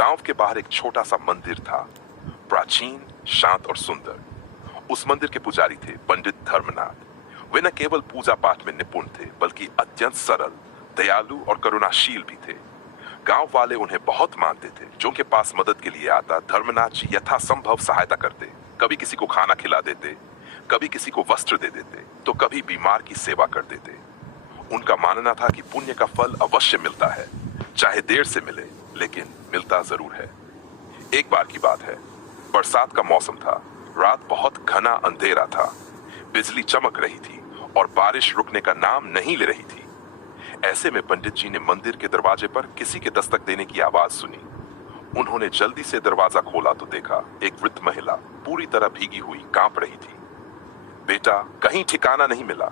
गांव के बाहर एक छोटा सा मंदिर था, प्राचीन, शांत और सुंदर। उस मंदिर के पुजारी थे पंडित धर्मनाथ। वे न केवल पूजा पाठ में निपुण थे, बल्कि अत्यंत सरल, दयालु और करुणाशील भी थे। गांव वाले उन्हें बहुत मानते थे। जो उनके पास मदद के लिए आता, धर्मनाथ जी यथासंभव सहायता करते। कभी किसी को खाना खिला देते, कभी किसी को वस्त्र दे देते, तो कभी बीमार की सेवा कर देते। उनका मानना था कि पुण्य का फल अवश्य मिलता है, चाहे देर से मिले, लेकिन मिलता जरूर है। एक बार की बात है, बरसात का मौसम था। रात बहुत घना अंधेरा था, बिजली चमक रही थी और बारिश रुकने का नाम नहीं ले रही थी। ऐसे में पंडित जी ने मंदिर के दरवाजे पर किसी के दस्तक देने की आवाज सुनी। उन्होंने जल्दी से दरवाजा खोला तो देखा एक वृद्ध महिला पूरी तरह भीगी हुई कांप रही थी। बेटा, कहीं ठिकाना नहीं मिला,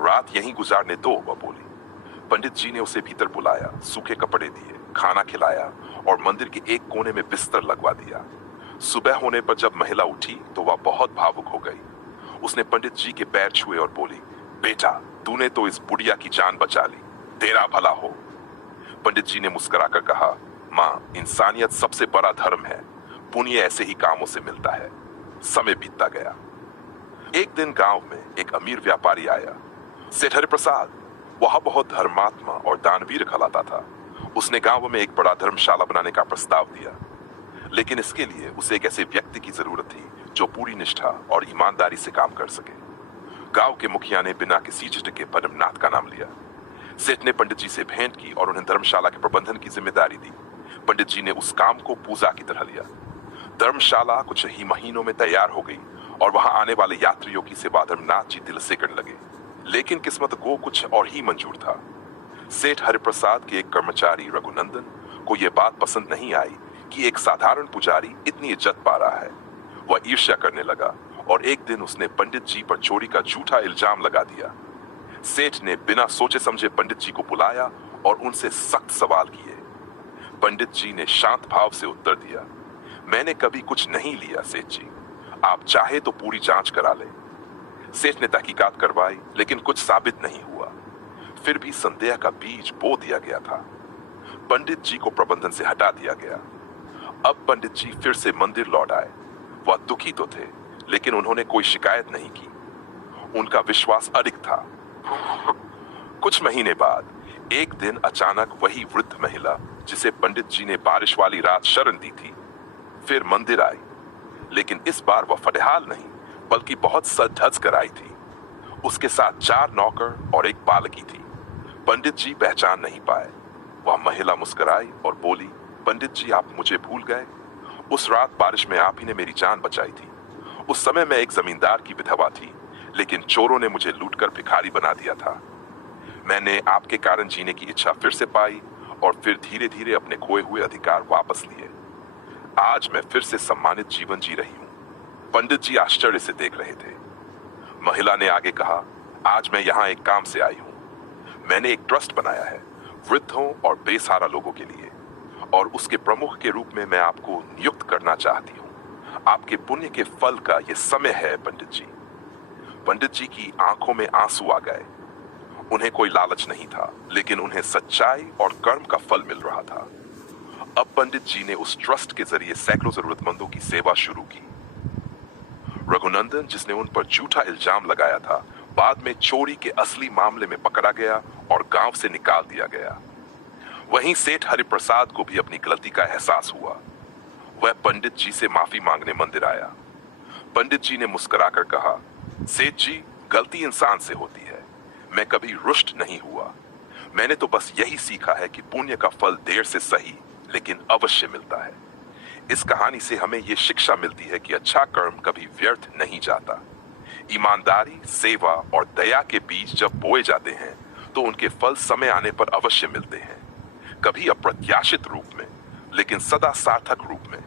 रात यहीं गुजारने दो, वह बोली। पंडित जी ने उसे भीतर बुलाया, सूखे कपड़े दिए, खाना खिलाया और मंदिर के एक कोने में बिस्तर लगवा दिया। सुबह होने पर जब महिला उठी तो वह बहुत भावुक हो गई। उसने पंडित जी के पैर छुए और बोली, बेटा, तूने तो इस बुढ़िया की जान बचा ली, तेरा भला हो। पंडित जी ने मुस्कुराकर कहा, माँ, इंसानियत सबसे बड़ा धर्म है, पुण्य ऐसे ही कामों से मिलता है। समय बीतता गया। एक दिन गांव में एक अमीर व्यापारी आया, सेठ हरिप्रसाद। वह बहुत धर्मात्मा और दानवीर कहलाता था। उसने गांव में एक बड़ा धर्मशाला बनाने का प्रस्ताव दिया, लेकिन इसके लिए उसे एक ऐसे व्यक्ति की जरूरत थी जो पूरी निष्ठा और ईमानदारी से काम कर सके। गांव के मुखिया ने बिना किसी झिझक के पद्मनाथ का नाम लिया। सेठ ने पंडित जी से भेंट की और उन्हें धर्मशाला के प्रबंधन की जिम्मेदारी दी। पंडित जी ने उस काम को पूजा की तरह लिया। धर्मशाला कुछ ही महीनों में तैयार हो गई और वहां आने वाले यात्रियों की सेवा धर्मनाथ जी दिल से करने लगे। लेकिन किस्मत को कुछ और ही मंजूर था। सेठ हरिप्रसाद के एक कर्मचारी रघुनंदन को यह बात पसंद नहीं आई कि एक साधारण पुजारी इतनी इज्जत पा रहा है। वह ईर्ष्या करने लगा और एक दिन उसने पंडित जी पर चोरी का झूठा इल्जाम लगा दिया। सेठ ने बिना सोचे समझे पंडित जी को बुलाया और उनसे सख्त सवाल किए। पंडित जी ने शांत भाव से उत्तर दिया, मैंने कभी कुछ नहीं लिया सेठ जी, आप चाहे तो पूरी जांच करा ले। सेठ ने तहकीकात करवाई, लेकिन कुछ साबित नहीं हुआ। फिर भी संदेह का बीज बो दिया गया था। पंडित जी को प्रबंधन से हटा दिया गया। अब पंडित जी फिर से मंदिर लौट आए। वह दुखी तो थे, लेकिन उन्होंने कोई शिकायत नहीं की। उनका विश्वास अडिग था। कुछ महीने बाद एक दिन अचानक वही वृद्ध महिला जिसे पंडित जी ने बारिश वाली रात शरण दी थी, फिर मंदिर आई। लेकिन इस बार वह फटेहाल नहीं, बल्कि बहुत सज धज कर आई थी। उसके साथ 4 नौकर और एक बालकी थी। पंडित जी पहचान नहीं पाए। वह महिला मुस्कुराई और बोली, पंडित जी, आप मुझे भूल गए? उस रात बारिश में आप ही ने मेरी जान बचाई थी। उस समय मैं एक जमींदार की विधवा थी, लेकिन चोरों ने मुझे लूटकर भिखारी बना दिया था। मैंने आपके कारण जीने की इच्छा फिर से पाई और फिर धीरे धीरे अपने खोए हुए अधिकार वापस लिए। आज मैं फिर से सम्मानित जीवन जी रही हूँ। पंडित जी आश्चर्य से देख रहे थे। महिला ने आगे कहा, आज मैं यहाँ एक काम से आई हूँ। मैंने एक ट्रस्ट बनाया है वृद्धों और बेसहारा लोगों के लिए, और उसके प्रमुख के रूप में मैं आपको नियुक्त करना चाहती हूँ। आपके पुण्य के फल का यह समय है पंडित जी। पंडित जी की आंखों में आंसू आ गए। उन्हें कोई लालच नहीं था, लेकिन उन्हें सच्चाई और कर्म का फल मिल रहा था। अब पंडित जी ने उस ट्रस्ट के जरिए सैकड़ों जरूरतमंदों की सेवा शुरू की। रघुनंदन, जिसने उन पर झूठा इल्जाम लगाया था, बाद में चोरी के असली मामले में पकड़ा गया और गांव से निकाल दिया गया। वहीं सेठ हरिप्रसाद को भी अपनी गलती का एहसास हुआ। वह पंडित जी से माफी मांगने मंदिर आया। पंडित जी ने मुस्कुराकर कहा, सेठ जी, गलती इंसान से होती है, मैं कभी रुष्ट नहीं हुआ। मैंने तो बस यही सीखा है कि पुण्य का फल देर से सही, लेकिन अवश्य मिलता है। इस कहानी से हमें यह शिक्षा मिलती है कि अच्छा कर्म कभी व्यर्थ नहीं जाता। ईमानदारी, सेवा और दया के बीज जब बोए जाते हैं तो उनके फल समय आने पर अवश्य मिलते हैं, कभी अप्रत्याशित रूप में, लेकिन सदा सार्थक रूप में।